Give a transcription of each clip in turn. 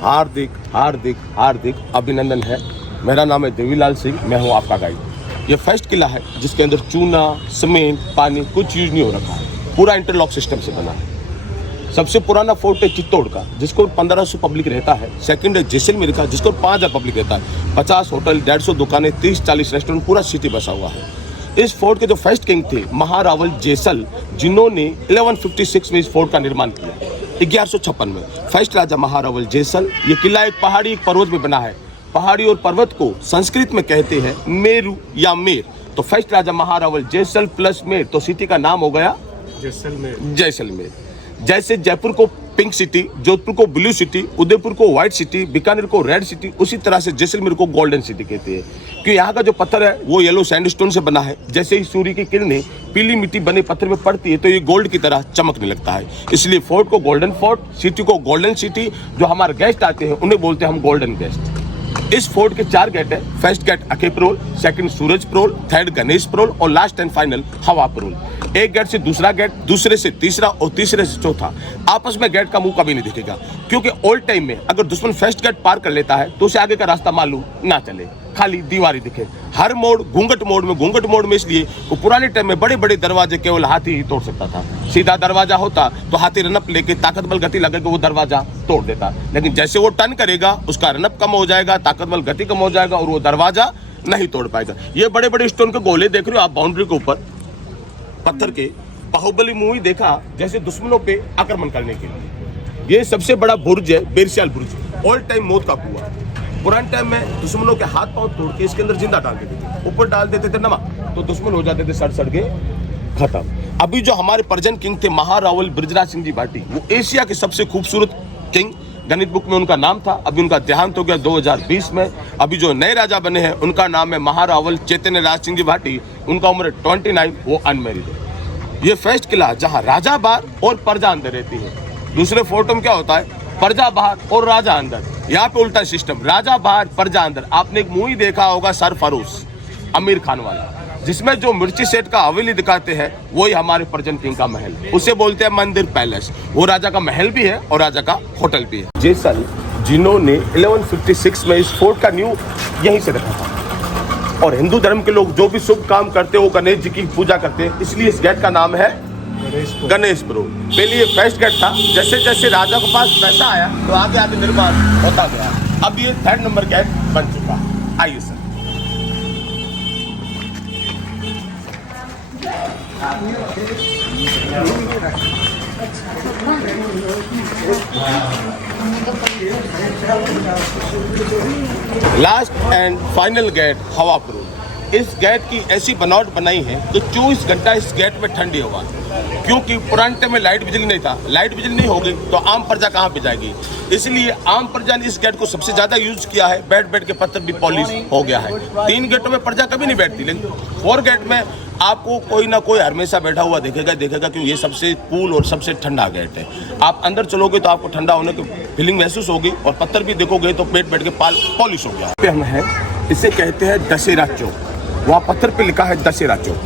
हार्दिक हार्दिक हार्दिक अभिनंदन है। मेरा नाम है देवीलाल सिंह, मैं हूँ आपका गाइड। ये फर्स्ट किला है जिसके अंदर चूना, सीमेंट, पानी कुछ यूज नहीं हो रखा है। पूरा इंटरलॉक सिस्टम से बना है। सबसे पुराना फोर्ट है चित्तौड़ का, जिसको 1500 पब्लिक रहता है। सेकंड है जैसलमेर का, जिसको 5000 पब्लिक रहता है। 50 होटल, 150 दुकानें, 30-40 रेस्टोरेंट, पूरा सिटी बसा हुआ है। इस फोर्ट के जो फर्स्ट किंग थे महारावल जैसल, जिन्होंने 1156 में इस फोर्ट का निर्माण किया। 1156 में फर्स्ट राजा महारावल जैसल। ये किला एक पहाड़ी, एक पर्वत में बना है। पहाड़ी और पर्वत को संस्कृत में कहते हैं मेरू या मेर। तो फर्स्ट राजा महारावल जैसल प्लस मेर, तो सिटी का नाम हो गया जैसलमेर। जैसे जयपुर को पिंक सिटी, जोधपुर को ब्लू सिटी, उदयपुर को व्हाइट सिटी, बीकानेर को रेड सिटी, उसी तरह से जैसलमेर को गोल्डन सिटी कहते हैं। क्योंकि यहाँ का जो पत्थर है वो येलो सैंडस्टोन से बना है। जैसे ही सूर्य की किरणें पीली मिट्टी बने पत्थर में पड़ती है तो ये गोल्ड की तरह चमकने लगता है। इसलिए फोर्ट को गोल्डन फोर्ट, सिटी को गोल्डन सिटी। जो हमारे गेस्ट आते हैं उन्हें बोलते हैं हम गोल्डन गेस्ट। इस फोर्ट के 4 गेट है। फर्स्ट गेट अके प्रोल, सेकंड सूरज प्रोल, थर्ड गणेश प्रोल और लास्ट एंड फाइनल हवा प्रोल। एक गेट से दूसरा गेट, दूसरे से तीसरा और तीसरे से चौथा। आपस में गेट का मुंह कभी नहीं दिखेगा, क्योंकि ओल्ड टाइम में अगर दुश्मन फर्स्ट गेट पार कर लेता है तो उसे आगे का रास्ता मालूम ना चले, खाली दीवारी दिखे। हर मोड़ घूंघट मोड़ में इसलिए वो पुराने टाइम में बड़े बड़े दरवाजे केवल हाथी ही तोड़ सकता था। सीधा दरवाजा होता तो हाथी रनअप लेके ताकत बल गति लगा के वो दरवाजा तोड़ देता। लेकिन जैसे वो टर्न करेगा उसका रनअप कम हो जाएगा, ताकत बल गति कम हो जाएगा और वो दरवाजा नहीं तोड़ पाएगा। ये बड़े बड़े स्टोन के गोले देख रहे हो आप बाउंड्री के ऊपर पत्थर के। बाहुबली मूवी देखा जैसे दुश्मनों पे आक्रमण करने के लिए। ये सबसे बड़ा बुर्ज है बेरसियाल बुर्ज, ऑल टाइम मौत का कुआं। पुराने टाइम में दुश्मनों के हाथ पांव तोड़ के इसके अंदर जिंदा डाल देते थे, ऊपर डाल देते थे नमक, तो दुश्मन हो जाते थे सड़ के खत्म। अभी जो हमारे प्रेजेंट किंग थे महारावल बृजराज सिंह जी भाटी, वो एशिया के सबसे खूबसूरत किंग, गणित बुक में उनका नाम था। अभी उनका देहांत हो गया 2020 में। अभी जो नए राजा बने हैं उनका नाम है महारावल चैतन्य राज सिंह जी भाटी। उनका उम्र 29, वो अनमैरिड है। ये फर्स्ट किला जहाँ राजा बाहर और प्रजा अंदर रहती है। दूसरे फोर्ट में क्या होता है, प्रजा बाहर और राजा अंदर। यहाँ पे उल्टा सिस्टम, राजा बाहर प्रजा अंदर। आपने एक मूवी देखा होगा सरफरोश, आमिर खान वाला, जिसमें जो मिर्ची सेठ का हवेली दिखाते हैं वही हमारे प्रेजेंट किंग का महल, उसे बोलते हैं मंदिर पैलेस। वो राजा का महल भी है और राजा का होटल भी है। जैसल, जिन्होंने 1156 में इस फोर्ट का न्यू यहीं से रखा था। और हिंदू धर्म के लोग जो भी शुभ काम करते हैं वो गणेश जी की पूजा करते हैं, इसलिए इस गेट का नाम है गणेश प्रोल। पहले ये फर्स्ट गेट था। जैसे जैसे राजा के पास पैसा आया तो आगे आगे निर्माण होता गया। अब ये 3rd नंबर गेट बन चुका है। आइए sir. Last and final gate Hawa Pol. इस गेट की ऐसी बनावट बनाई है तो 24 घंटा इस गेट में ठंडी हवा, क्योंकि पुराने टाइम में लाइट बिजली नहीं था। लाइट बिजली नहीं होगी तो आम प्रजा कहाँ पे जाएगी, इसलिए आम प्रजा ने इस गेट को सबसे ज्यादा यूज किया है। बैठ के पत्थर भी पॉलिश हो गया है। 3 गेटों में प्रजा कभी नहीं बैठती, लेकिन 4 गेट में आपको कोई ना कोई हमेशा बैठा हुआ देखेगा क्योंकि ये सबसे कूल और सबसे ठंडा गेट है। आप अंदर चलोगे तो आपको ठंडा होने की फीलिंग महसूस होगी और पत्थर भी देखोगे तो बैठ के पॉलिश हो गया। पे हम हैं, इसे कहते हैं दशहरा चौक। वहाँ पत्थर पे लिखा है दशहरा चौक।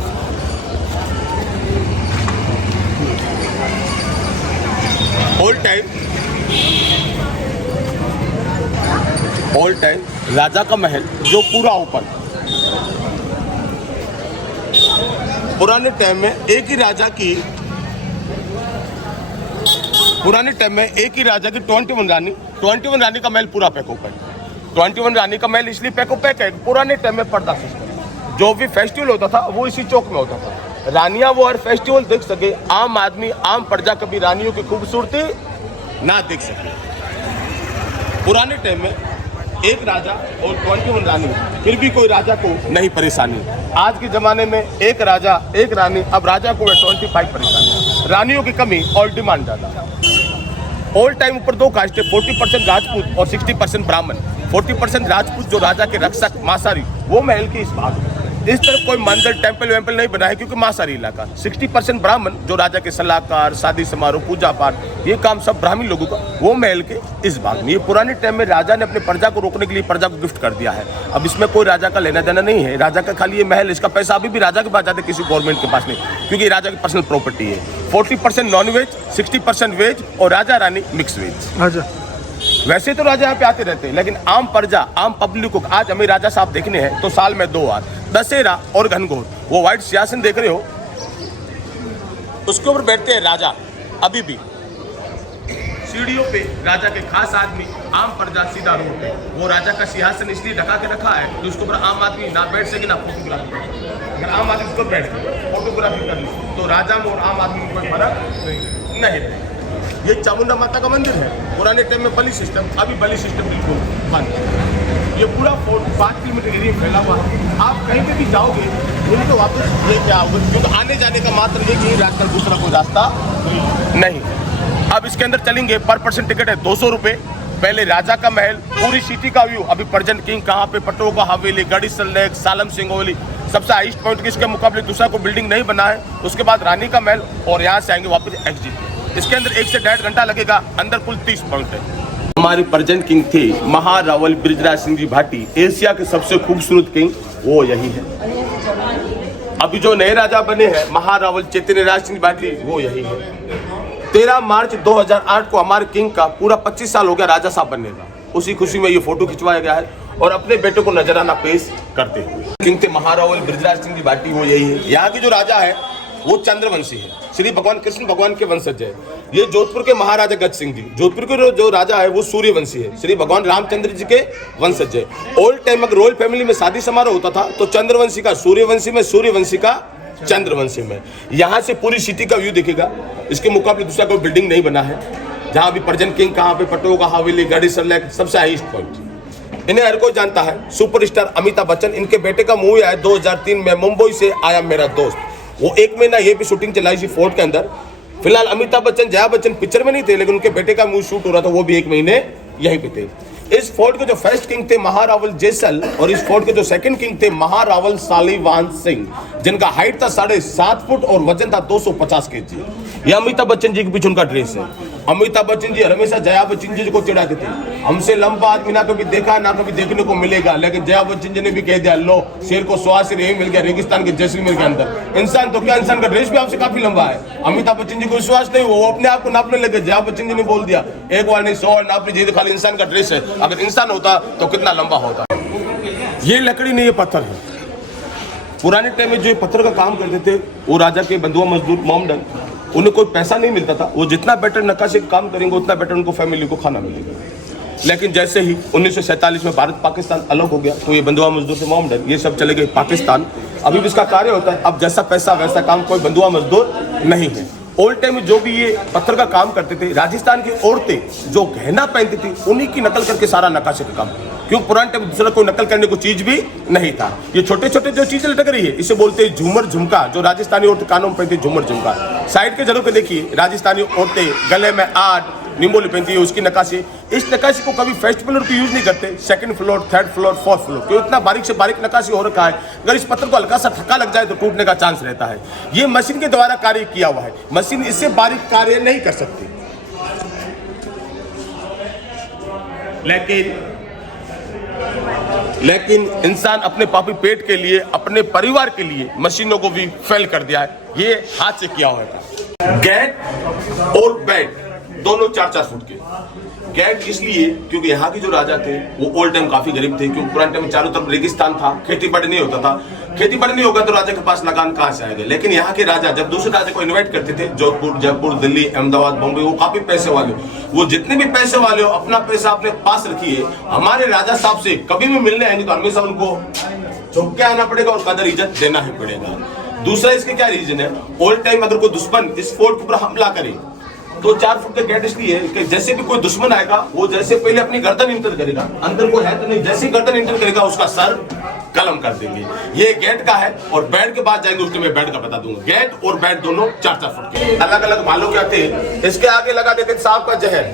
ऑल टाइम राजा का महल जो पूरा ओपन। पुराने टाइम में एक ही राजा की 21 रानी का महल पूरा पैक ओपन। 21 रानी का महल इसलिए पैक है, पुराने टाइम में पर्दा सिस्टम, जो भी फेस्टिवल होता था वो इसी चौक में होता था। रानियां वो हर फेस्टिवल देख सके, आम आदमी, आम प्रजा कभी रानियों की खूबसूरती ना देख सके। पुराने टाइम में एक राजा और 21 रानी, फिर भी कोई राजा को नहीं परेशानी। आज के जमाने में एक राजा एक रानी, अब राजा को 25 परेशानी, रानियों की कमी और डिमांड ज़्यादा। ऑल टाइम ऊपर 2 कास्ट है, 40% राजपूत और 60% ब्राह्मण। 40% राजपूत जो राजा के रक्षक मांसाहारी, वो महल के इस भाग में। इस तरफ कोई मंदिर टेम्पल वेम्पल नहीं बना है क्योंकि मांसाहारी इलाका। 60% ब्राह्मण जो राजा के सलाहकार, शादी समारोह, पूजा पाठ, ये काम सब ब्राह्मण लोगों का, वो महल के इस भाग में। ये पुराने टाइम में राजा ने अपने प्रजा को रोकने के लिए प्रजा को गिफ्ट कर दिया है। अब इसमें कोई राजा का लेना देना नहीं है, राजा का खाली ये महल, इसका पैसा अभी भी राजा के पास जाता है, किसी गवर्नमेंट के पास नहीं, क्योंकि राजा की पर्सनल प्रॉपर्टी है। 40% नॉन वेज, 60% वेज और राजा रानी मिक्स वेज। वैसे तो राजा यहाँ पे आते रहते हैं, लेकिन आम प्रजा, आम पब्लिक को आज हमें राजा साहब देखने हैं तो साल में 2 बार, दशहरा और घनघोर। वो व्हाइट सिंहासन देख रहे हो, उसके ऊपर बैठते हैं राजा। अभी भी सीढ़ियों पे राजा के खास आदमी, आम प्रजा सीधा रोड पे। वो राजा का सिंहासन इसलिए ढका के रखा है कि उसके ऊपर आम आदमी ना बैठ सके ना फोटोग्राफी। अगर आम आदमी उसको बैठ के फोटोग्राफी कर ली तो राजा में और आम आदमी में कोई फर्क नहीं है। ये चामुंडा माता का मंदिर है। पुराने टाइम में बलि सिस्टम, अभी बलि सिस्टम बिल्कुल बंद है। ये पूरा 5 किलोमीटर एरिया फैला हुआ है। आप कहीं पे भी जाओगे उनको वापस लेके आओगे, क्योंकि आने जाने का मात्र एक ही रास्ता, दूसरा कोई रास्ता नहीं। अब इसके अंदर चलेंगे, पर पर्सन टिकट है 200 रुपये। पहले राजा का महल, पूरी सिटी का व्यू। अभी प्रेजेंट किंग कहाँ पे, पटोगा हवेली, गढ़ीसर लेक, सालम सिंह हवेली, सबसे हाईएस्ट पॉइंट की इसके मुकाबले दूसरा कोई बिल्डिंग नहीं बना है। उसके बाद रानी का महल, और यहाँ से आएंगे वापस एग्जिट। इसके अंदर 1 से 1.5 घंटा लगेगा। अंदर कुल 30 पॉइंट है। हमारे प्रेजेंट किंग थे महारावल बृजराज सिंह जी भाटी। एशिया के सबसे खूबसूरत किंग वो यही है। अभी जो नए राजा बने हैं महारावल चैतन्य राज सिंह भाटी, वो यही है। 13 मार्च 2008 को हमारे किंग का पूरा 25 साल हो गया राजा साहब बनने का। उसी खुशी में ये फोटो खिंचवाया गया है और अपने बेटे को नजराना पेश करते हुए। किंग थे महारावल बृजराज सिंह जी भाटी, वो यही है। यहाँ की जो राजा है वो चंद्रवंशी है, श्री भगवान कृष्ण भगवान के वंशज है। ये जोधपुर के महाराजा गज सिंह जी, जोधपुर के जो राजा है वो सूर्यवंशी है, श्री भगवान रामचंद्र जी के वंशज है। ओल्ड टाइम अगर रॉयल फैमिली में शादी समारोह होता था तो चंद्रवंशी का सूर्यवंशी में, सूर्यवंशी का चंद्रवंशी में। यहाँ से पूरी सिटी का व्यू दिखेगा। इसके मुकाबले दूसरा कोई बिल्डिंग नहीं बना है। जहाँ भी प्रेजेंट किंग कहाँ पे, पटोगा हवेली, गढ़ीसर लेक, सबसे हाईएस्ट पॉइंट। इन्हें हर कोई जानता है। सुपरस्टार अमिताभ बच्चन, इनके बेटे का मूवी आया 2003 में, मुंबई से आया मेरा दोस्त। वो 1 महीना ये भी शूटिंग चलाई थी फोर्ट के अंदर। फिलहाल अमिताभ बच्चन, जया बच्चन पिक्चर में नहीं थे, लेकिन उनके बेटे का मूवी शूट हो रहा था, वो भी 1 महीने यहीं पे थे। इस फोर्ट के जो फर्स्ट किंग थे महारावल जैसल, और इस फोर्ट के जो सेकंड किंग थे महारावल सालीवान सिंह, जिनका हाइट था 7.5 फुट और वजन था 250 kg। ये अमिताभ बच्चन जी के पीछे उनका ड्रेस है। अमिताभ बच्चन जी हमेशा जया बच्चन जी को चिढ़ाते थे, हमसे लंबा आदमी ना कभी देखा ना कभी देखने को मिलेगा। लेकिन जया बच्चन जी ने भी कह दिया, लो शेर को स्वाद से यही मिल गया रेगिस्तान के जैसलमेर के अंदर। इंसान तो क्या, इंसान का ड्रेस भी आपसे काफी लंबा है। अमिताभ बच्चन जी को विश्वास नहीं, वो अपने आप को नापने लगे। जया बच्चन जी ने बोल दिया, 1 बार नहीं 100 बार नाप लीजिए, खाली इंसान का ड्रेस है। अगर इंसान होता तो कितना लंबा होता। ये लकड़ी नहीं, ये पत्थर है। पुराने टाइम में जो पत्थर का काम करते थे वो राजा के बंधुआ मजदूर मोमडन, उन्हें कोई पैसा नहीं मिलता था। वो जितना बेटर नक्काशी का काम करेंगे उतना बेटर उनको फैमिली को खाना मिलेगा। लेकिन जैसे ही 1947 में भारत पाकिस्तान अलग हो गया तो ये बंधुआ मजदूर थे मोमडन, ये सब चले गए पाकिस्तान। अभी भी इसका कार्य होता है। अब जैसा पैसा वैसा काम, कोई बंधुआ मजदूर नहीं है। ओल्ड टाइम में जो भी ये पत्थर का काम करते थे, राजस्थान की औरतें जो गहना पहनती थी उन्हीं की नकल करके सारा नक्काशी का काम, क्यों पुराने टाइम दूसरा कोई नकल करने को चीज भी नहीं था। ये छोटे छोटे जो चीजें लटक रही है इसे बोलते हैं झूमर झुमका, जो राजस्थानी औरतें कानों में पहनती है झूमर झुमका। साइड के जगह पे देखिए राजस्थानी औरतें गले में आठ निम्बोली पहनती है, उसकी नक्काशी। इस नक्काशी को कभी फर्स्ट फ्लोर पे यूज नहीं करते, 2nd floor, 3rd floor, 4th floor, क्यों इतना बारीक से बारीक नक्काशी हो रखा है। अगर इस पत्थर को हल्का सा धक्का लग जाए तो टूटने का चांस रहता है। ये मशीन के द्वारा कार्य किया हुआ है, मशीन इससे बारीक कार्य नहीं कर सकती। लेकिन इंसान अपने पापी पेट के लिए, अपने परिवार के लिए मशीनों को भी फेल कर दिया है। ये हाथ से किया हुआ था। गेट और बेड दोनों 4-4 फुट के। गेट इसलिए क्योंकि यहाँ के जो राजा थे वो ओल्ड टाइम काफी गरीब थे, क्योंकि पुराने टाइम में चारों तरफ रेगिस्तान था, खेती बाड़ी नहीं होता था। खेती बाड़ी नहीं होगा तो राजा के पास लगान कहाँ से आएगा। लेकिन यहाँ के राजा जब दूसरे राजा को इनवाइट करते थे, जोधपुर, जयपुर, दिल्ली, अहमदाबाद, बॉम्बे, वो काफी पैसे वाले, वो जितने भी पैसे वाले हो अपना पैसा अपने पास रखिए। हमारे राजा साहब से कभी भी मिलने आएंगे तो हमेशा उनको झुक के आना पड़ेगा और कदर इज्जत देना ही पड़ेगा। दूसरा इसके क्या रीजन है, ओल्ड टाइम अगर कोई दुश्मन इस फोर्ट के ऊपर हमला करे तो 4 फुट का गेट इसलिए कि जैसे भी कोई दुश्मन आएगा वो जैसे पहले अपनी गर्दन इंटर करेगा, अंदर कोई है तो नहीं, जैसे गर्दन इंटर करेगा उसका सर कलम कर देंगे। ये गेट का है। और बेड के बाद जाएंगे उसके मैं बेड का बता दूंगा। गेट और बेड दोनों 4-4 फुट के। अलग अलग भालों क्या थे, इसके आगे लगा देते सांप का जहर,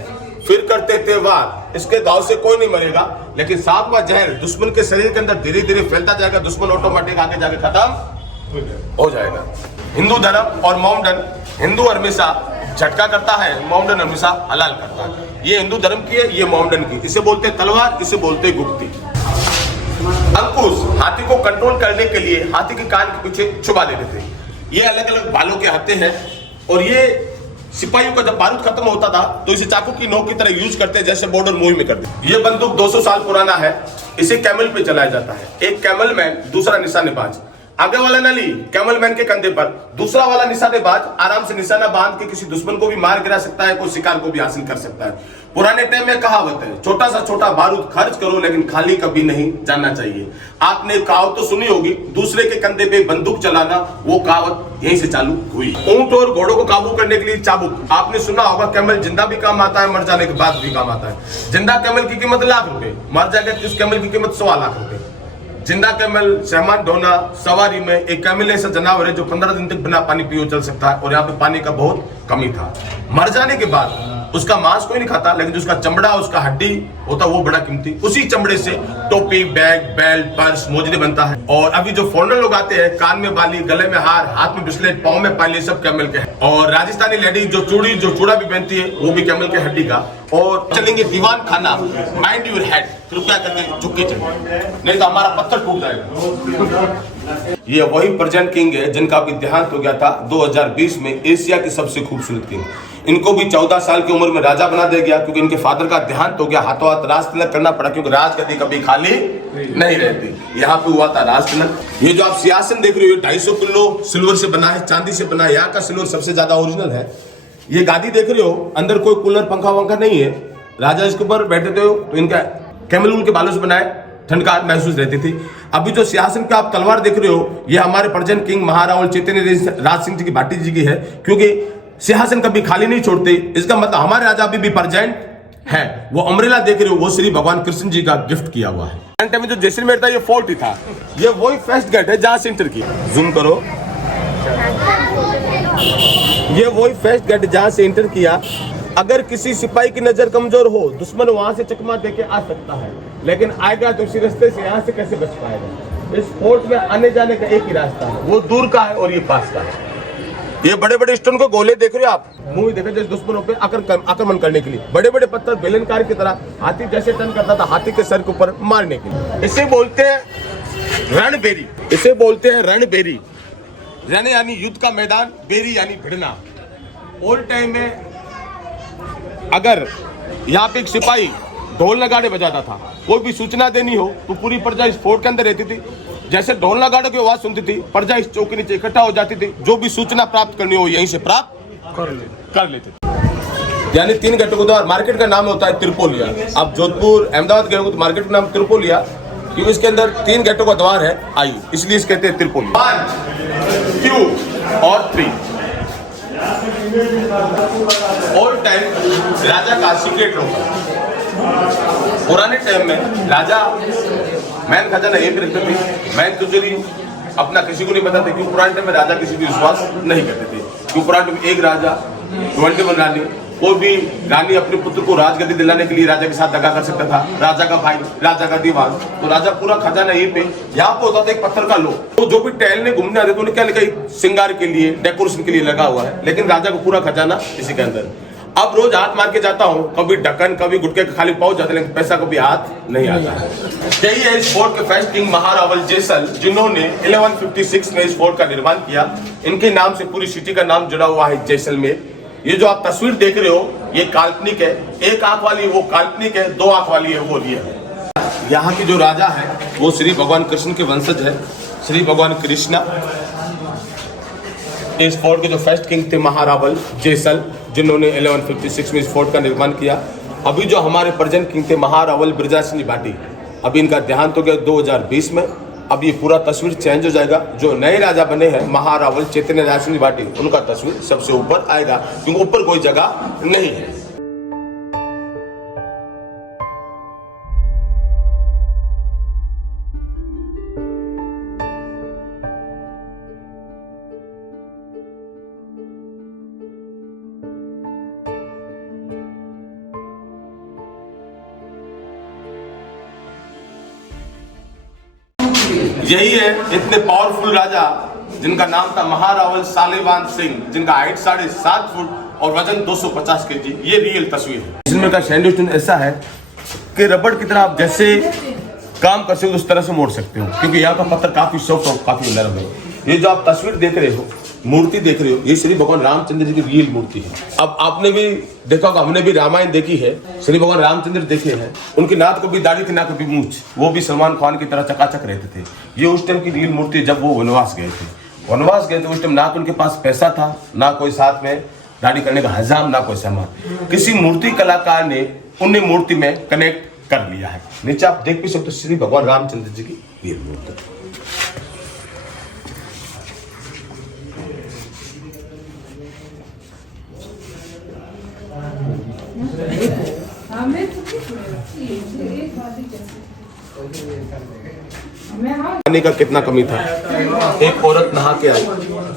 फिर करते थे वार। इसके घाव से कोई नहीं मरेगा, लेकिन सांप का जहर दुश्मन के शरीर के अंदर धीरे धीरे फैलता जाएगा, दुश्मन ऑटोमेटिक आगे जाके खत्म हो जाएगा। हिंदू धर्म और मोमडन, हिंदू हमेशा झटका करता है, मोमडन हमेशा हलाल करता है। ये हिंदू धर्म की है, ये मोमडन की। इसे बोलते हैं तलवार, इसे बोलते हैं गुप्ती। अंकुश हाथी को कंट्रोल करने के लिए हाथी के कान के पीछे छुपा देते थे। ये अलग अलग बालों के हाथे हैं और ये सिपाहियों का जब बारूद खत्म होता था तो इसे चाकू की नोक की तरह यूज करते, जैसे बॉर्डर मूवी में करते। ये बंदूक 200 साल पुराना है। इसे कैमल पे चलाया जाता है। एक कैमल मैन, दूसरा निशानेबाज। आगे वाला नली कैमल मैन के कंधे पर, दूसरा वाला निशानेबाज आराम से निशाना बांध के किसी दुश्मन को भी मार गिरा सकता है, कोई शिकार को भी हासिल कर सकता है। पुराने टाइम में कहावत है, छोटा सा छोटा बारूद खर्च करो लेकिन खाली कभी नहीं जाना चाहिए। आपने कहावत तो सुनी होगी, दूसरे के कंधे पे बंदूक चलाना, वो कहावत यहीं से चालू हुई। ऊंट और घोड़ों को काबू करने के लिए चाबुक, आपने सुना होगा। कैमल जिंदा भी काम आता है, मर जाने के बाद भी काम आता है। जिंदा कैमल की कीमत ₹1,00,000, मर जाएगा उस कैमल की कीमत ₹1,25,000। जिंदा कैमल सामान ढोना, सवारी में। एक कैमल ऐसा जानवर है जो 15 दिन तक बिना पानी पिए चल सकता है, और यहाँ पे पानी का बहुत कमी था। मर जाने के बाद उसका मांस कोई नहीं खाता, लेकिन जो उसका चमड़ा, उसका हड्डी होता है वो बड़ा कीमती। उसी चमड़े से टोपी, बैग, बेल्ट, पर्स, मोजरे बनता है। और अभी जो फॉरेनर लोग आते हैं, कान में बाली, गले में हार, हाथ में ब्रेसलेट, पाँव में पायले, सब कैमल के हैं। और राजस्थानी लेडी जो चूड़ा भी पहनती है, वो भी कैमल के हड्डी का। और चलेंगे दीवान खाना, माइंड योर हेड, कृपया करके झुक के चलें, नहीं तो हमारा पत्थर टूट जाएगा। ये वही प्रजेंट किंग है जिनका भी देहांत हो गया था 2020 में, एशिया की सबसे खूबसूरत किंग। इनको भी 14 साल की उम्र में राजा बना दिया गया, क्योंकि इनके फादर का देहांत हो गया। हाथों हाथ राज तिलक करना पड़ा, क्योंकि राजगद्दी कभी खाली नहीं रहती। यहाँ पे हुआ था राज तिलक। ये जो आप सिंहासन देख रहे हो, 250 किलो सिल्वर से बना है, चांदी से बना है। यहाँ का सिल्वर सबसे ज्यादा ओरिजिनल है। ये गादी देख रहे हो, अंदर कोई कूलर पंखा वंखा नहीं है। राजा इसके ऊपर बैठे थे तो इनका कैमल ऊल के बालों से बनाए, ठंड का महसूस रहती थी। अभी जो सिंहासन का आप तलवार देख रहे हो, ये हमारे प्रेजेंट किंग महारावल चैतन्य राज सिंह जी की भाटी जी की है, क्योंकि सिंहासन कभी खाली नहीं छोड़ते। इसका मतलब हमारे राजा अभी भी प्रेजेंट है। वो अम्ब्रेला देख रहे हो, वो श्री भगवान कृष्ण जी का गिफ्ट किया हुआ है। टाइम में जो जैसलमेर था, ये फोर्ट ही था। ये वही फर्स्ट गेट है जहां से एंटर किया। जूम करो, ये वही फर्स्ट गेट जहां से एंटर किया। अगर किसी सिपाही की नजर कमजोर हो, दुश्मन वहां से चकमा देके आ सकता है, लेकिन आएगा तो इसी रास्ते से, यहाँ से कैसे बच पाएगा। इस फोर्ट में आने जाने का एक ही रास्ता है, वो दूर का है और ये पास का है। ये बड़े बड़े स्टोन को गोले देख रहे हो आप, मूवी देखे जैसे दुश्मनों पे आक्रमण करने के लिए। बड़े बड़े पत्थर बेलनकार की तरह हाथी जैसे टर्न करता था, हाथी के सर के ऊपर मारने के लिए। इसे बोलते हैं रणबेरी, इसे बोलते हैं रणबेरी। रण यानी युद्ध का मैदान, बेरी यानी भिड़ना। ओल्ड टाइम में अगर यहाँ पे एक सिपाही ढोल नगाड़े बजाता था, कोई भी सूचना देनी हो तो पूरी प्रजा इस फोर्ट के अंदर रहती थी। जैसे ढोल नगाड़ों की आवाज सुनती थी, प्रजा इस चौक के नीचे इकट्ठा हो जाती थी। जो भी सूचना प्राप्त करनी हो यहीं से प्राप्त कर लेते थे। यानी 3 गेटों का द्वार। मार्केट का नाम होता है त्रिपोलिया। आप जोधपुर, अहमदाबाद गए हो तो मार्केट का नाम त्रिपोलिया, क्योंकि इसके अंदर 3 गेटों का द्वार है, आई इसलिए इसे कहते हैं त्रिपोलिया। 1, 2 और 3। ऑल टाइम राजा का सीक्रेट होता। पुराने टाइम में राजा मैन खजाना ये भी रखते थे, मैन तिजोरी अपना किसी को नहीं बताते, क्योंकि पुराने टाइम में राजा किसी भी विश्वास नहीं करते थे। क्योंकि पुराने टाइम में एक राजा 21 रानी, कोई भी रानी अपने पुत्र को राजगद्दी दिलाने के लिए राजा के साथ दगा कर सकता था। राजा का भाई, राजा का दीवान, तो राजा पूरा खजाना यहीं पे, यहाँ पे होता था एक पत्थर का लो। तो जो भी टहलने घूमने आते थे उन्हें क्या लिखा, श्रृंगार के लिए, डेकोरेशन के लिए लगा हुआ है, लेकिन राजा को पूरा खजाना इसी के अंदर। अब रोज हाथ मार के जाता हूँ, कभी ढक्कन, कभी गुटके के खाली पहुंच जाते, लेकिन पैसा कभी हाथ नहीं आता है। यही है इस फोर्ट के फर्स्ट किंग महारावल जैसल, जिन्होंने 1156 में इस फोर्ट का निर्माण किया। इनके नाम से पूरी सिटी का नाम जुड़ा हुआ है, जैसलमेर। ये जो आप तस्वीर देख रहे हो, ये काल्पनिक है। एक आंख वाली वो काल्पनिक है, 2 आंख वाली है वो रियल है। यहाँ की जो राजा है वो श्री भगवान कृष्ण के वंशज है, श्री भगवान कृष्णा। इस फोर्ट के जो फर्स्ट किंग थे महारावल जैसल, जिन्होंने 1156 में इस फोर्ट का निर्माण किया। अभी जो हमारे प्रेजेंट किंग थे महारावल बिरजासिंह भाटी, अभी इनका देहांत हो गया 2020 में। अब ये पूरा तस्वीर चेंज हो जाएगा। जो नए राजा बने हैं महारावल चैतन्य राज सिंह भाटी, उनका तस्वीर सबसे ऊपर आएगा, क्योंकि ऊपर कोई जगह नहीं है। यही है इतने पावरफुल राजा जिनका नाम था महारावल सालेवान सिंह, जिनका हाइट 7.5 फुट और वजन 250 केजी। ये रियल तस्वीर है। इसमें का सैंडविच ऐसा है कि रबड़ की तरह आप जैसे काम कर सकते हो उस तरह से मोड़ सकते हो, क्योंकि यहाँ का पत्थर काफी सॉफ्ट और काफी नरम है। ये जो आप तस्वीर देख रहे हो, मूर्ति देख रहे हो, ये श्री भगवान रामचंद्र जी की रियल मूर्ति है। अब आपने भी देखा होगा, हमने भी रामायण देखी है, श्री भगवान रामचंद्र देखे हैं, उनकी ना तो कभी दाढ़ी थी ना कभी मूंछ, वो भी सलमान खान की तरह चकाचक रहते थे। ये उस टाइम की रियल मूर्ति है जब वो वनवास गए थे। वनवास गए थे उस टाइम ना तो उनके पास पैसा था, ना कोई साथ में दाढ़ी करने का हजाम, ना कोई सामान। किसी मूर्ति कलाकार ने उन्हें मूर्ति में कनेक्ट कर लिया है। नीचे आप देख भी सकते हो श्री भगवान रामचंद्र जी की रियल मूर्ति। पानी का कितना कमी था। एक औरत नहा के आई,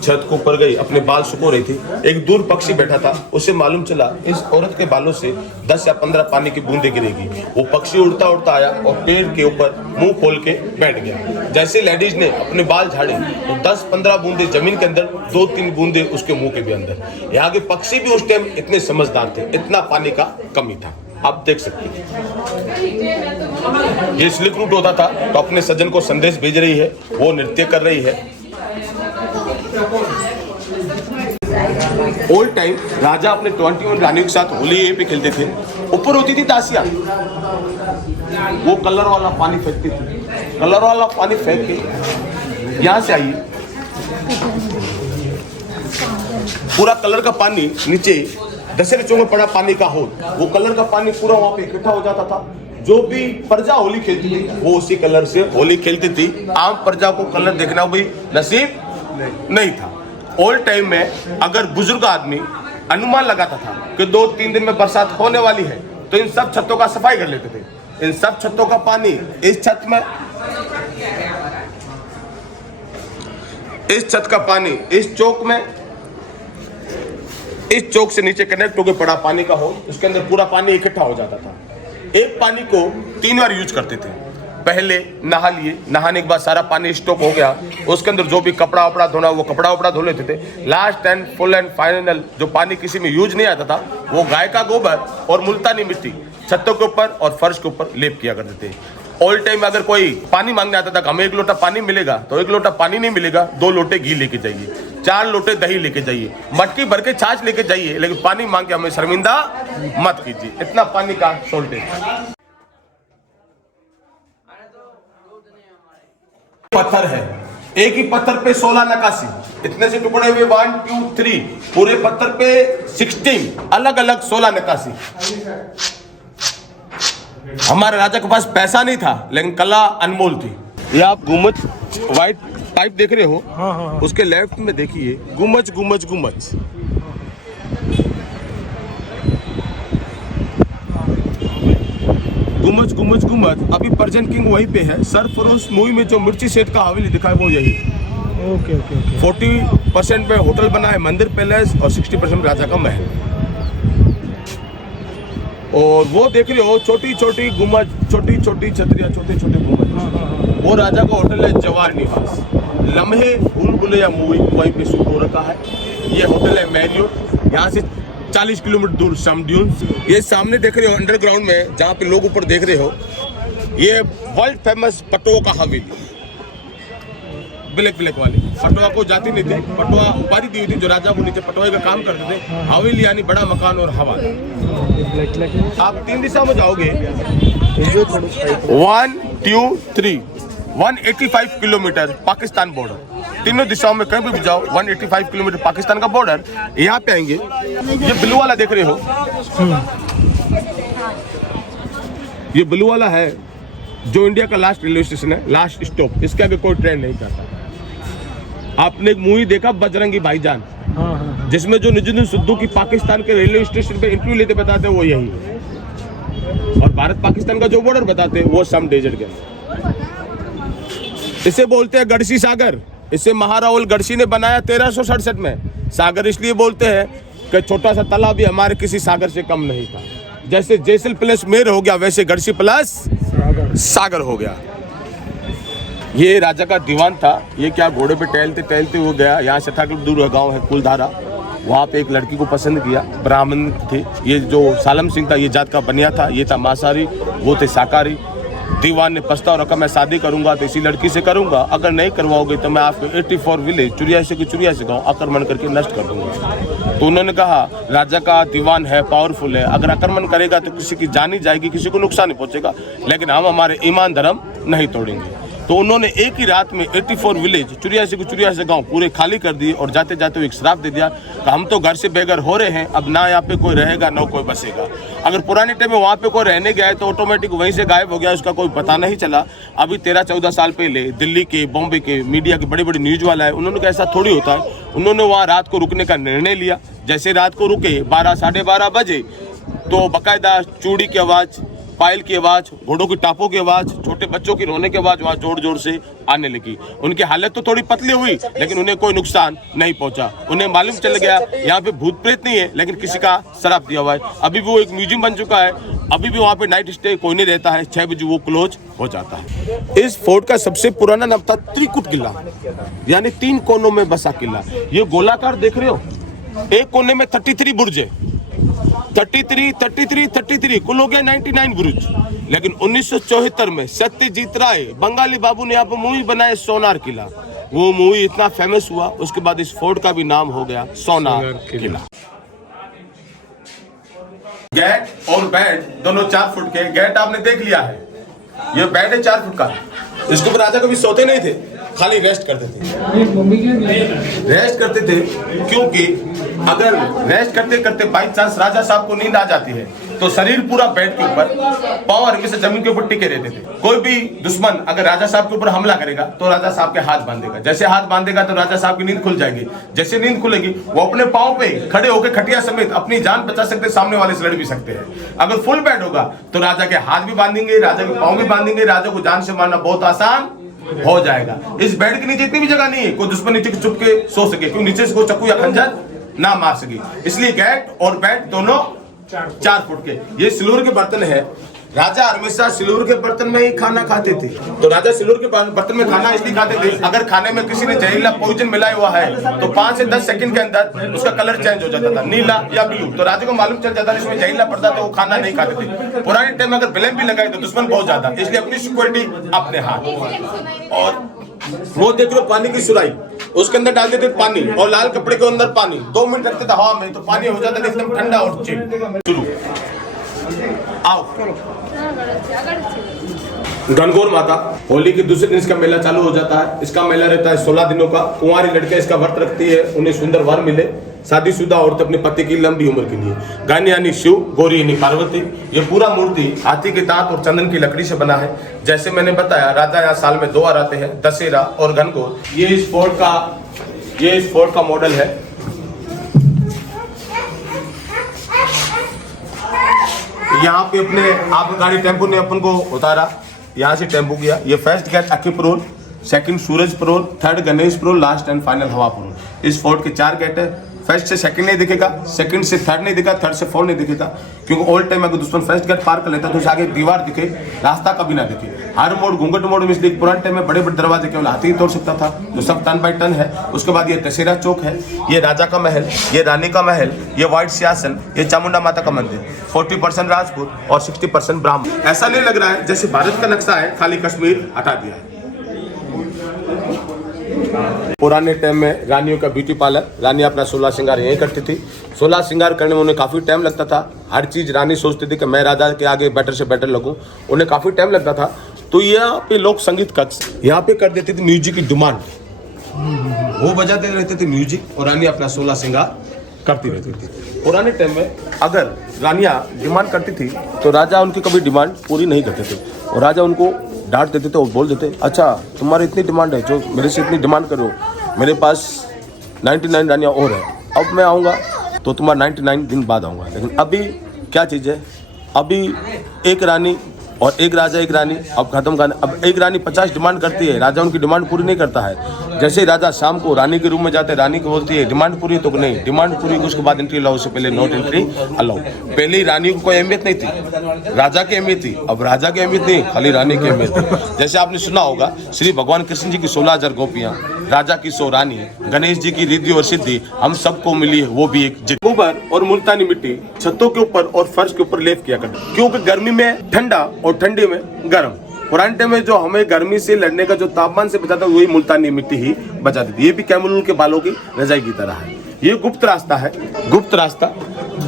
छत के ऊपर गई, अपने बाल सुखो रही थी। एक दूर पक्षी बैठा था, उसे मालूम चला इस औरत के बालों से 10 या 15 पानी की बूंदें गिरेगी। वो पक्षी उड़ता उड़ता आया और पेड़ के ऊपर मुंह खोल के बैठ गया। जैसे लेडीज ने अपने बाल झाड़े तो 10-15 बूंदे जमीन के अंदर, 2-3 बूंदे उसके मुंह के भी अंदर। यहाँ के पक्षी भी उस टाइम इतने समझदार थे, इतना पानी का कमी था। आप देख सकते हैं ये स्लिक रूट होता था तो अपने सज्जन को संदेश भेज रही है, वो नृत्य कर रही है। ओल्ड टाइम राजा अपने 21 रानियों के साथ होली यहीं पे खेलते थे। ऊपर होती थी तासिया, वो कलर वाला पानी फेंकती थी। कलर वाला पानी फेंक के यहाँ से आइए, पूरा कलर का पानी नीचे दशहरे में पड़ा पानी का होल, वो कलर का पानी पूरा वहां पे इकट्ठा हो जाता था। जो भी प्रजा होली खेलती थी वो उसी कलर से होली खेलती थी। आम प्रजा को कलर देखना भी नसीब नहीं था। ओल्ड टाइम में अगर बुजुर्ग आदमी अनुमान लगाता था कि 2-3 दिन में बरसात होने वाली है तो इन सब छतों का सफाई कर लेते थे। इन सब छतों का पानी इस छत में, इस छत का पानी इस चौक में, इस चौक से नीचे कनेक्ट होकर पड़ा पानी का हो, उसके अंदर पूरा पानी इकट्ठा हो जाता था। एक पानी को 3 बार यूज करते थे। पहले नहा लिए, नहाने के बाद सारा पानी स्टॉक हो गया, उसके अंदर जो भी कपड़ा वपड़ा धोना वो कपड़ा वपड़ा धो लेते थे। Last and full and final जो पानी किसी में यूज नहीं आता था वो गाय का गोबर और मुल्तानी मिट्टी छतों के ऊपर और फर्श के ऊपर लेप किया करते थे। ओल्ड टाइम में अगर कोई पानी मांगने आता था, हमें 1 लोटा पानी मिलेगा, तो 1 लोटा पानी नहीं मिलेगा, 2 लोटे घी लेके जाइए, 4 लोटे दही लेके जाइए, मटकी भर के छाछ लेके जाइए, लेकिन पानी मांग के हमें शर्मिंदा मत कीजिए। इतना पानी का शॉर्टेज। पत्थर है, एक ही पत्थर पे 16 नक्काशी, इतने से टुकड़े हुए 1 2 3, पूरे पत्थर पे 16 अलग अलग 16 नक्काशी। हमारे राजा के पास पैसा नहीं था लेकिन कला अनमोल थी। ये आप गुम्बद व्हाइट टाइप देख रहे हो, हाँ। उसके लेफ्ट में देखिए गुम्बज गुम्बज गुम्बज। गुम्बज गुम्बज गुम्बज। अभी पर्जन किंग वहीं पे है। सरफरोश मूवी में जो मिर्ची सेठ का हवेली दिखा है वो यही। ओके। 40% पे होटल बना है, मंदिर पैलेस, और 60% राजा का महल। और वो देख रहे हो छोटी छोटी गुम्बज, छोटी छोटी छतरियाँ, छोटे छोटे गुम्बज, वो राजा का होटल है जवाहर निवास। लम्हे भूल-भुलैया मूवी वहीं पे शूट हो रखा है। ये होटल है मैरियट, यहाँ से 40 किलोमीटर दूर सम ड्यून्स। ये सामने देख रहे हो अंडरग्राउंड में जहाँ पे लोग ऊपर देख रहे हो, ये वर्ल्ड फेमस पटुआ का हवेली, ब्लैक वाले। पटुआ को जाती नहीं थे, पटुआ उपाधि दी हुई थी जो राजा को नीचे पटुआ का काम करते थे। हवेली यानी बड़ा मकान और हवा। आप 3 दिशा में जाओगे, 1 2 3, 185 किलोमीटर पाकिस्तान बॉर्डर। तीनों दिशाओं में कहीं भी जाओ 185 किलोमीटर पाकिस्तान का बॉर्डर। यहाँ पे आएंगे, ये ब्लू वाला देख रहे हो, ये ब्लू वाला है जो इंडिया का लास्ट रेलवे स्टेशन है, लास्ट स्टॉप। इसके आगे कोई ट्रेन नहीं जाता। आपने एक मूवी देखा बजरंगी भाईजान, जिसमें जो निजुद्दीन सिद्धू की पाकिस्तान के रेलवे स्टेशन पे इंटरव्यू लेते बताते वो यही है। और भारत पाकिस्तान का जो बॉर्डर बताते वो सम डेजर्ट के। इसे बोलते हैं गढ़सी सागर। इसे महाराहुल गढ़सी ने बनाया 1367 में। सागर इसलिए बोलते हैं कि छोटा सा तालाब भी हमारे किसी सागर से कम नहीं था। जैसे जैसल प्लस मेर हो गया, वैसे गढ़सी प्लस सागर हो गया। ये राजा का दीवान था। ये क्या घोड़े पे टहलते टहलते वो गया, यहाँ से 8 किलोमीटर दूर गाँव है कुलधारा, वहाँ पे एक लड़की को पसंद किया, ब्राह्मण थे। ये जो सालम सिंह था ये जात का बनिया था, ये था मांसाहारी, वो थे शाकाहारी। दीवान ने प्रस्ताव रखा मैं शादी करूंगा तो इसी लड़की से करूंगा, अगर नहीं करवाओगे तो मैं आपको 84 विलेज 84 गाँव आक्रमण करके नष्ट कर दूंगा। तो उन्होंने कहा राजा का दीवान है, पावरफुल है, अगर आक्रमण करेगा तो किसी की जान ही जाएगी, किसी को नुकसान नहीं पहुंचेगा, लेकिन हम हमारे ईमान धर्म नहीं तोड़ेंगे। तो उन्होंने एक ही रात में 84 विलेज 84 गांव पूरे खाली कर दिए और जाते जाते एक श्राप दे दिया कि हम तो घर से बेघर हो रहे हैं, अब ना यहाँ पे कोई रहेगा ना कोई बसेगा। अगर पुराने टाइम में वहाँ पे कोई रहने गया है तो ऑटोमेटिक वहीं से गायब हो गया, उसका कोई पता नहीं चला। अभी 13-14 साल पहले दिल्ली के, बॉम्बे के मीडिया के बड़े बड़े न्यूज़ वाला है, उन्होंने कहा ऐसा थोड़ी होता है। उन्होंने वहाँ रात को रुकने का निर्णय लिया। जैसे रात को रुके 12 साढ़े 12 बजे तो बाकायदा चूड़ी की आवाज़, पायल की आवाज़, घोड़ों की टापों की आवाज़, छोटे बच्चों की रोने की आवाज़ वहाँ जोर जोर से आने लगी। उनकी हालत तो थोड़ी पतली हुई लेकिन उन्हें कोई नुकसान नहीं पहुंचा। उन्हें मालूम चल गया यहाँ पे भूत प्रेत नहीं है लेकिन किसी का श्राप दिया हुआ है। अभी भी वो एक म्यूजियम बन चुका है, अभी भी वहाँ पे नाइट स्टे कोई नहीं रहता है, 6 बजे वो क्लोज हो जाता है। इस फोर्ट का सबसे पुराना नाम था त्रिकुट किला, यानी 3 कोनों में बसा किला। ये गोलाकार देख रहे हो, एक कोने में 33 बुर्ज है, 33 कुल हो गया 99 बुर्ज। लेकिन 1974 में सत्यजीत राय बंगाली बाबू ने यहाँ पर मूवी बनाया सोनार किला। वो मूवी इतना फेमस हुआ, उसके बाद इस फोर्ट का भी नाम हो गया सोनार किला। गेट और बेड दोनों 4 फुट के। गेट आपने देख लिया है, ये बेड है 4 फुट का। इसके ऊपर राजा कभी सोते नहीं थे, खाली रेस्ट करते थे। रेस्ट करते थे क्योंकि अगर रेस्ट करते करते बाई चांस राजा साहब को नींद आ जाती है तो शरीर पूरा बेड के ऊपर, पांव हमेशा जमीन के ऊपर टिके रहते थे। कोई भी दुश्मन अगर राजा साहब के ऊपर हमला करेगा तो राजा साहब के हाथ बांधेगा, जैसे हाथ बांधेगा तो राजा साहब की नींद खुल जाएगी। जैसे नींद खुलेगी वो अपने पांव पे खड़े होकर खटिया समेत अपनी जान बचा सकते, सामने वाले से लड़ भी सकते हैं। अगर फुल बेड होगा तो राजा के हाथ भी बांधेंगे, राजा के पांव भी बांधेंगे, राजा को जान से मारना बहुत आसान हो जाएगा। इस बेड के नीचे इतनी भी जगह नहीं है कोई दुश्मन नीचे छुप के सो सके, क्योंकि नीचे से कोई चाकू या खंजर ना मार सके। इसलिए गेट और बेड दोनों 4 फुट के। ये सिल्वर के बर्तन है। राजा हमेशा सिल्वर के बर्तन में ही खाना खाते थे। तो राजा सिल्वर के बर्तन में खाना इसलिए खाते थे, अगर खाने में किसी ने जहरीला पॉइजन मिलाया हुआ है तो 5 से 10 सेकंड के अंदर उसका कलर चेंज हो जाता था, नीला या ब्लू। तो राजा को मालूम चल जाता था इसमें जहरीला पड़ता था, वो खाना नहीं खाते थे। पुराने टाइम में अगर ब्लेम भी लगाए तो दुश्मन बहुत ज्यादा, इसलिए अपनी सिक्योरिटी अपने हाथ। और वो देख लो पानी की सुराई, उसके अंदर डाल देते पानी और लाल कपड़े के अंदर पानी, 2 मिनट रखते थे हवा में तो पानी हो जाता था एकदम ठंडा और चिल। शुरू आओ। गणगौर माता, होली के दूसरे दिन इसका मेला चालू हो जाता है। इसका मेला रहता है 16 दिनों का। कुंवारी लड़कियां इसका व्रत रखती है, उन्हें सुंदर वर मिले। शादीशुदा औरत अपने पति की लंबी उम्र के लिए। गाय यानी शिव, गौरी यानी पार्वती। ये पूरा मूर्ति हाथी के दांत और चंदन की लकड़ी से बना है। जैसे मैंने बताया राजा यहाँ साल में 2 बार आते हैं, दशहरा और गणगौर। ये इस फोर्ट का मॉडल है। यहाँ पे अपने आप गाड़ी टेम्पो ने अपन को उतारा, यहाँ से टेम्पो किया। ये फर्स्ट गेट अक्कीपुरोल, सेकंड सूरजपुरोल, थर्ड गणेशपुरोल, लास्ट एंड फाइनल हवापुरोल। इस फोर्ट के 4 गेट है। फर्स्ट से सेकंड नहीं दिखेगा, सेकंड से थर्ड नहीं दिखेगा, थर्ड से फोर्थ नहीं दिखेगा, क्योंकि ऑल टाइम अगर दुश्मन फर्स्ट गेट पार कर लेता तो उसे आगे दीवार दिखे, रास्ता कभी ना दिखे। हर मोड़ घूंघट मोड़ में, इसलिए पुराने टाइम में बड़े बड़े दरवाजे केवल हाथी ही तोड़ सकता था, जो सब टन बाई टन है। उसके बाद ये दशहरा चौक है, ये राजा का महल, ये रानी का महल, ये व्हाइट सिंहासन, ये चामुंडा माता का मंदिर। 40% राजपूत और 60% ब्राह्मण। ऐसा नहीं लग रहा है जैसे भारत का नक्शा है, खाली कश्मीर हटा दिया है। पुराने टाइम में रानियों का ब्यूटी पार्लर, रानी अपना 16 श्रृंगार यहीं करती थी। 16 श्रृंगार करने में उन्हें काफ़ी टाइम लगता था। हर चीज़ रानी सोचती थी कि मैं राजा के आगे बेटर से बेटर लगूं, उन्हें काफ़ी टाइम लगता था। तो यहाँ पे लोक संगीत कक्ष यहाँ पे कर देते थे म्यूजिक की डिमांड, वो बजाते रहते थे म्यूजिक और रानी अपना 16 श्रृंगार करती रहती थी। पुराने टाइम में अगर रानियाँ डिमांड करती थी तो राजा उनकी कभी डिमांड पूरी नहीं करते थे और राजा उनको डांट देते थे और बोल देते, अच्छा तुम्हारी इतनी डिमांड है, जो मेरे से इतनी डिमांड करो, मेरे पास 99 रानियाँ और है, अब मैं आऊँगा तो तुम्हारा 99 दिन बाद आऊँगा। लेकिन अभी क्या चीज़ है, अभी एक रानी और एक राजा एक रानी, अब खत्म करना। अब एक रानी 50 डिमांड करती है, राजा उनकी डिमांड पूरी नहीं करता है। जैसे राजा शाम को रानी के रूम में जाते हैं, रानी को बोलती है डिमांड पूरी तो नहीं, डिमांड पूरी उसके बाद एंट्री अलाउ, उससे पहले नॉट एंट्री अलाउ। पहले ही रानी को कोई अहमियत नहीं थी, राजा की अहमियत थी। अब राजा की अहमियत नहीं, खाली रानी की अहमियत थी। जैसे आपने सुना होगा श्री भगवान कृष्ण जी की 16,000 गोपियाँ, राजा की 100 रानी, गणेश जी की रिद्धि और सिद्धि हम सबको मिली है, वो भी एक गोबर और मुल्तानी मिट्टी छतों के ऊपर और फर्श के ऊपर लेप किया करते, क्योंकि गर्मी में ठंडा और ठंडी में गर्म। पुराने टाइम में जो हमें गर्मी से लड़ने का जो तापमान से बचाता वही मुल्तानी मिट्टी ही बचाती थी। ये भी कैमरून के बालों की रजाई की तरह है। ये गुप्त रास्ता है, गुप्त रास्ता।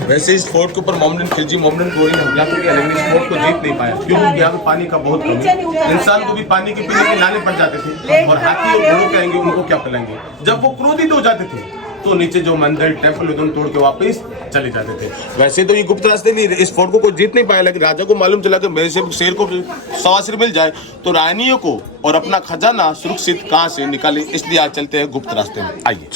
वैसे इस फोर्ट के ऊपर मोहम्मदन खिलजी, मोहम्मदन गोरी ने हमला किया, लेकिन इस फोर्ट को जीत नहीं पाया। क्यों? यहाँ पे पानी का बहुत कमी है। इंसान को भी पानी के पीने के लाने पड़ जाते थे, और हाथी और घोड़ों कहेंगे उनको क्या पिलाएंगे। जब वो क्रोधित हो जाते थे तो नीचे जो मंदिर टेम्पल उधर तोड़ के वापस चले जाते थे। वैसे तो ये गुप्त रास्ते नहीं, इस फोर्ट को कोई जीत नहीं पाया, लेकिन राजा को मालूम चला कि मेरे से शेर को सवा सिर मिल जाए तो रानियों को और अपना खजाना सुरक्षित कहाँ से निकाले, इसलिए आज चलते हैं गुप्त रास्ते में। आइए,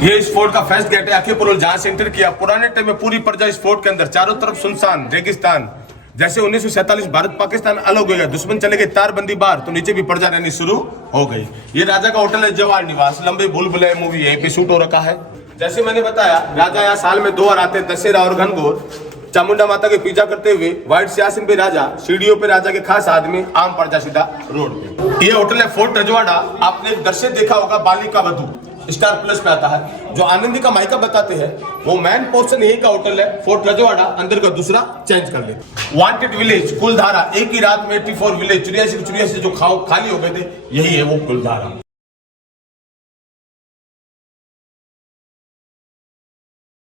ये इस फोर्ट का फर्स्ट गेट है अकीपुरुल, जहां से एंटर किया। पुराने टाइम में पूरी प्रजा इस फोर्ट के अंदर, चारों तरफ सुनसान रेगिस्तान। जैसे 1947 भारत पाकिस्तान अलग हो गया, दुश्मन चले गए, तारबंदी बार, तो नीचे भी प्रजा रहनी शुरू हो गई। ये राजा का होटल है जवाहर निवास, लंबे भूल-भुलैया मूवी यहीं पे शूट हो रखा है। जैसे मैंने बताया, राजा यहाँ साल में 2 बार आते हैं, दशहरा और घनघोर। चामुंडा माता की पूजा करते हुए व्हाइट सियासिन पे राजा, सीढ़ियों पे राजा के खास आदमी, आम प्रजा सीधा रोड पे। ये होटल है फोर्ट रजवाड़ा। आपने एक दृश्य देखा होगा, बालिका वधू, स्टार प्लस पे आता है, जो आनंदी का मायका बताते हैं, वो मैन पोर्शन यही का होटल है फोर्ट रजवाड़ा। अंदर का दूसरा चेंज कर ले। वांटेड विलेज कुलधारा, एक ही रात में 84 विलेज 84 जो खाली हो गए थे, यही है वो कुलधारा।